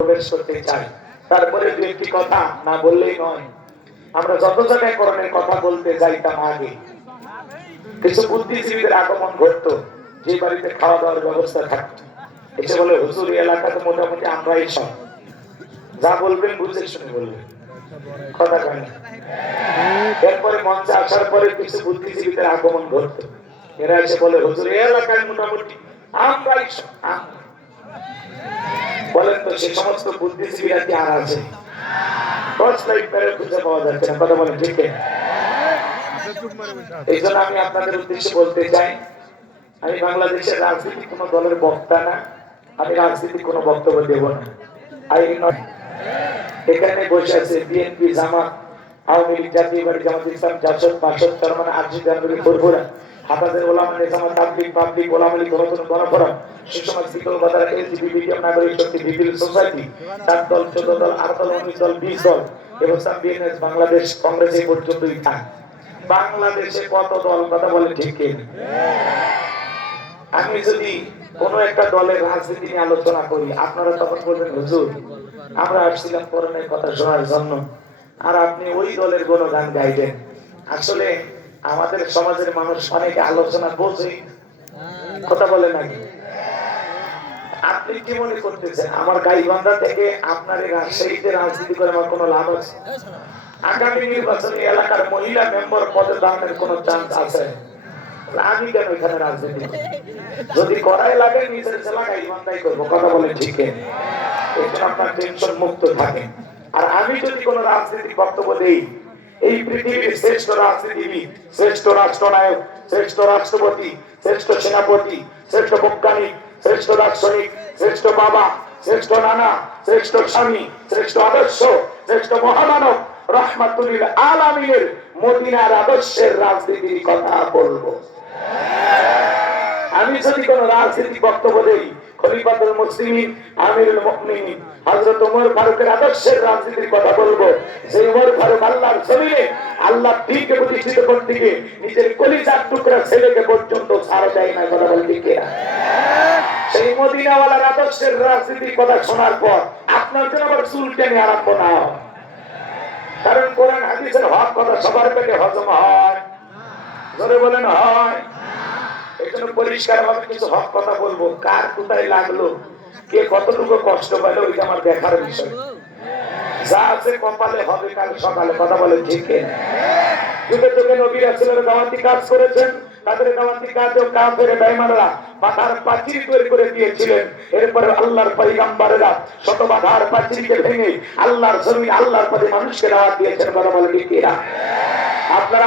প্রবেশ করতে চাই। তারপরে দু একটি কথা না বললেই নয়। আমরা যত জায়গায় করণের কথা বলতে যাইতাম আগে, কিছু বুদ্ধিজীবীদের আগমন ঘটতো, যে বাড়িতে খাওয়া দাওয়ার ব্যবস্থা থাকতো, এসে বলে হুজুর এলাকাতে মোটামুটি আমরাই সব, যা বলবেন বুঝে শুনে বলবেন, কথা কয় না। এরপরে মঞ্চে আসার পরে কিছু বুদ্ধিজীবীদের আগমন ঘটতো, এরা এসে বলে হুজুর এলাকায় মোটামুটি আমরাই সব। বলেন তো সে সমস্ত বুদ্ধিজীবীরা কি আর আছে? খুঁজে পাওয়া যাচ্ছে না, কথা বলেন ঠিক। এই জন্য আমি আপনাদের উদ্দেশ্যে বলতে চাই, আমি বাংলাদেশের রাজনীতি কোন দলের বক্তা না, আমি রাজনীতি কোনো বক্তব্য দেব না। এখানে বসে আছে বিএনপি, জামাত, আওয়ামী লীগ, জাতীয় পার্টি, জামাত ইসলাম, জাসদ, বাসদ, চরমান, আরজি, জানুয়ারি, ফুরফুরা, হাফাজের ওলামা, নিজামত, তাবলীগ, পাবলিক, ওলামা লীগ, নতুন গণফোরাম, সুষমাজ, বিকল বাজার, এলজিবি, বিডিএম, নাগরিক শক্তি, বিপিএল সোসাইটি, 7 দল, 14 দল, 8 দল, 19 দল, 20 দল এবং বিএনএস, বাংলাদেশ কংগ্রেস এই পর্যন্তই থাক। বাংলাদেশে কত দল, কথা বলে ঠিক কিনা? আমি যদি কোন একটা দলের রাজনীতি নিয়ে আলোচনা করি, আপনারা তখন বলবেন হুজুর আমরা আসছিলাম করণের কথা শোনার জন্য, আর আপনি ওই দলের গুণগান গাইবেন। আসলে আমাদের সমাজের মানুষ অনেকে আলোচনা বোঝে, কথা বলে নাকি? আপনি কি মনে করতেছেন আমার গাইবান্ধা থেকে আপনার এই রাজশাহীতে রাজনীতি করে আমার কোনো লাভ আছে? আগামী নির্বাচনে এলাকার মহিলা মেম্বার পদে দাঁড়ানোর কোনো চান্স আছে? আমি কেন এখানে রাজনীতি? যদি করাই লাগে নিজের জেলা গাইবান্ধাই করবো, কথা বলে ঠিক। আপনার টেনশন মুক্ত থাকে। আর আমি যদি কোন রাজনৈতিক বক্তব্য দেই, এই পৃথিবীর শ্রেষ্ঠ রাজনীতিবিদ, শ্রেষ্ঠ রাষ্ট্রনায়ক, শ্রেষ্ঠ রাষ্ট্রপতি, শ্রেষ্ঠ সেনাপতি, শ্রেষ্ঠ বৈজ্ঞানিক, শ্রেষ্ঠ দার্শনিক, শ্রেষ্ঠ বাবা, শ্রেষ্ঠ নানা, শ্রেষ্ঠ স্বামী, শ্রেষ্ঠ আদর্শ, শ্রেষ্ঠ মহামানব রাহমাতুল আলামিনের মদিনার আদর্শের রাজনীতির কথা বলবো। আমি যদি কোন রাজনৈতিক বক্তব্য দেই, খলিফাতুল মুসলিমিন, আমিরুল মুমিনিন হযরত ওমর ফারুকের আদর্শের রাজনীতির কথা বলবো। সেই ওমর ফারুক আল্লাহর জমিনে আল্লাহ দ্বীনকে প্রতিষ্ঠিত করতে গিয়ে নিজের কলিজার টুকরা ছেলেকে পর্যন্ত ছাড় দেয় না, কথা বলতে কে? সেই মদিনাওয়ালার আদর্শের রাজনীতির কথা শোনার পর আপনার জন্য আবার চুল টেনে আরম্ভ না হয়, কারণ কোরআন হাদিসের হক কথা সবার পেটে হজম হয়, জোরে বলেন হয়। এই জন্য পরিষ্কার ভাবে কিছু হক কথা বলবো, কার কোথায় লাগলো, কে কতটুকু কষ্ট পাইলো, ওইটা আমার দেখার বিষয়। যা আছে কপালে হবে কাল সকালে, কথা বলে ঠিক। যুগে যুগে নবী রাসূলের দাওয়াতি কাজ করেছেন, তাদের দাওয়াতি কাজও কাফের বেঈমানরা বাধার প্রাচীর তৈরি করে দিয়েছিলেন। এরপরে আল্লাহর পয়গম্বরেরা শত বাধার প্রাচীরকে ভেঙে আল্লাহর জমিন, আল্লাহর পথে মানুষকে দাওয়াত দিয়েছেন, কথা বলে ঠিক। আপনারা